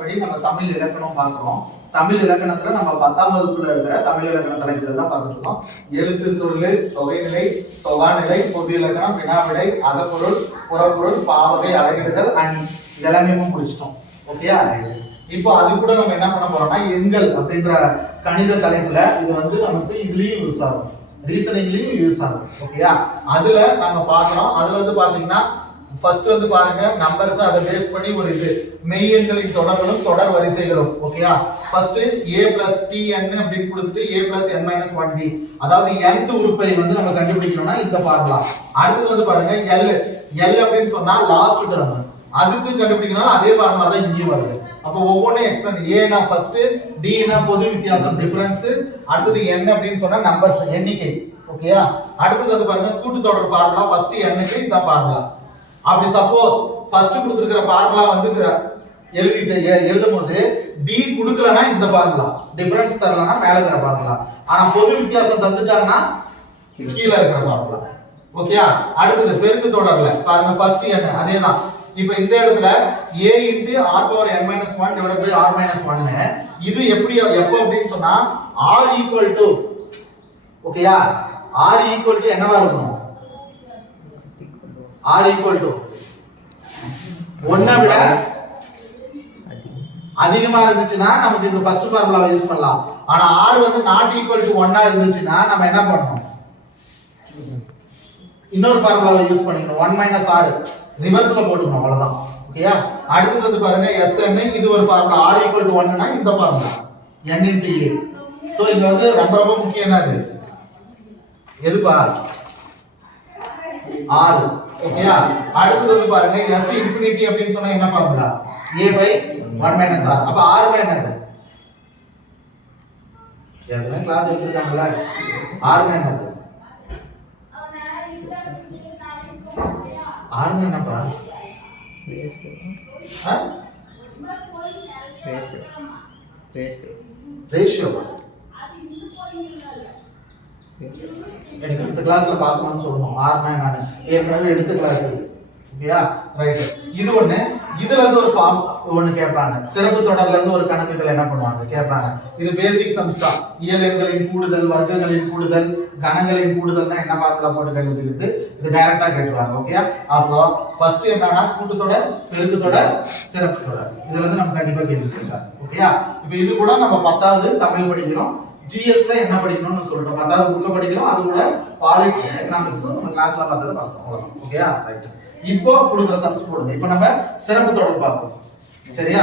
படி நம்ம தமிழ் இலக்கணம் பார்க்கிறோம். தமிழ் இலக்கணத்துல நம்ம 10ஆம் வகுப்புல இருக்கிற தமிழ் இலக்கண தலைப்புகள் தான் பார்த்துட்டு இருக்கோம். எழுத்து, சொல்லு, தொகைநிலை, தொகாநிலை, பொது இலக்கணம், வினாவிடை, அகப்பொருள், புறப்பொருள், பாவகை, அலகிடுதல் அண்ட் இதெல்லாமே முடிச்சிட்டோம். ஓகேயா? இப்போ அது கூட நம்ம என்ன பண்ண போறோம்னா எண்கள் அப்படின்ற கணித தலைப்புல இது வந்து நமக்கு இதுலயும் யூஸ் ஆகும், ரீசனிங்லயும் யூஸ் ஆகும். ஓகேயா? அதுல நம்ம பார்க்கிறோம். அதுல வந்து பாத்தீங்கன்னா ஃபர்ஸ்ட் வந்து பாருங்க நம்பர்ஸ் அதை பேஸ் பண்ணி ஒரு இது மெய்யெண்களின் தொடர்களும் தொடர் வரிசைகளும். ஓகேயா? ஃபர்ஸ்ட் a plus tn அப்படின்னு கொடுத்துட்டு a plus n minus 1d, அதாவது nth உறுப்பை வந்து நம்ம கண்டுபிடிக்கணும்னா இந்த ஃபார்முலா. அடுத்து வந்து பாருங்க l அப்படின்னு சொன்னா லாஸ்ட் டேர்ம், அதுக்கு கண்டுபிடிக்கணும்னா அதே ஃபார்முலா தான் இங்கேயும் வருது. அப்போ ஒவ்வொன்றையும் எக்ஸ்பிளைன். a னா ஃபர்ஸ்ட், d னா பொது வித்தியாசம் டிஃபரன்ஸ், அடுத்து n அப்படின்னு சொன்னா நம்பர்ஸ் எண்ணிக்கை. ஓகேயா? அடுத்து வந்து பாருங்க கூட்டுத்தொடர் ஃபார்முலா. ஃபர்ஸ்ட் n க்கு இந்த ஃபார்முலா. அப்படி சப்போஸ் ஃபர்ஸ்ட் கொடுத்திருக்கிற ஃபார்முலா வந்து எழுதும்போது d கொடுக்கலனா இந்த ஃபார்முலா, டிஃபரன்ஸ் தரலனா மேல இருக்கிற ஃபார்முலா, ஆனா பொது வித்தியாசம் தந்துட்டாங்கன்னா கீழ இருக்கிற ஃபார்முலா. ஓகேயா? அடுத்து பெருக்கு தொடர்ல பாருங்க ஃபர்ஸ்ட் n அதேதான். இப்போ இந்த இடத்துல a r power n minus 1 divided by r minus 1, இது எப்போ அப்படின்னு சொன்னா r equal to, ஓகேயா, r equal to என்னவா இருக்கணும்? r equal to 1 விட அதிகமா இருந்துச்சுன்னா நமக்கு இந்த ஃபர்ஸ்ட் ஃபார்முலாவை யூஸ் பண்ணலாம். ஆனா r வந்து not equal to 1 இருந்துச்சுன்னா நம்ம என்ன பண்ணணும்? இன்னொரு ஃபார்முலாவை யூஸ் பண்ணிக்கணும், 1 minus r ரிவர்ஸ்ல போட்டுக்கணும், அவ்வளவுதான். ஓகேயா? அடுத்து வந்து பாருங்க sn, இது ஒரு ஃபார்முலா. r equal to 1 னா இந்த formula n into a. So இங்க வந்து ரொம்ப ரொம்ப முக்கியம் என்னது? எதுப்பா? r. ஓகேயா? அடுத்து வந்து பாருங்க s infinity அப்படின்னு சொன்னா என்ன formula? a by 1 minus r. அப்ப r னா என்னது? ஏற்கனவே கிளாஸ் எடுத்துட்டாங்கல. r னா என்னது? r னா என்னப்பா? ரேஷியோ. எனக்கு இந்த கிளாஸ்ல பார்த்தோம்னு சொல்லணும் r னா என்னன்னு. ஏற்கனவே எடுத்த கிளாஸ் இது. ஓகேயா? ரைட். இது ஒண்ணு. இதுல இருந்து ஒரு ஃபார்ம் ஒன்னு கேட்பாங்க. சிறப்பு தொடர்ல இருந்து ஒரு கணக்குகள் என்ன பண்ணுவாங்க கேட்பாங்க. இது பேசிக் சம்ஸ் தான். இயல் எண்களின் கூடுதல், வர்க்கங்களின் கூடுதல், கணங்களின் கூடுதல்னா என்ன ஃபார்முலா போட்டு கண்டுபிடிக்கிறது, இது டைரக்டா கேட்டுவாங்க. ஓகேயா? அப்போ ஃபர்ஸ்ட் என்னன்னா கூட்டுத்தொடர், பெருக்கு தொடர், சிறப்பு தொடர். இதுல இருந்து நம்ம கண்டிப்பா கேள்வி கேட்பாங்க. ஓகேயா? இப்போ இது கூட நம்ம 10வது தமிழ் படிக்கிறோம். ஜிஎஸ்ல என்ன படிக்கணும்னு சொல்லிட்டோம். 10வது புக்க படிக்கிறோம். அது கூட பாலிட்டி, எக்கனாமிக்ஸும் நம்ம கிளாஸ்ல பார்த்ததை பார்க்கணும். அவ்வளவுதான். ஓகேயா? ரைட். இப்போ கொடுக்குற சம்ஸ் போடுங்க. இப்போ நம்ம சிறப்பு தொடர் பார்ப்போம். சரியா?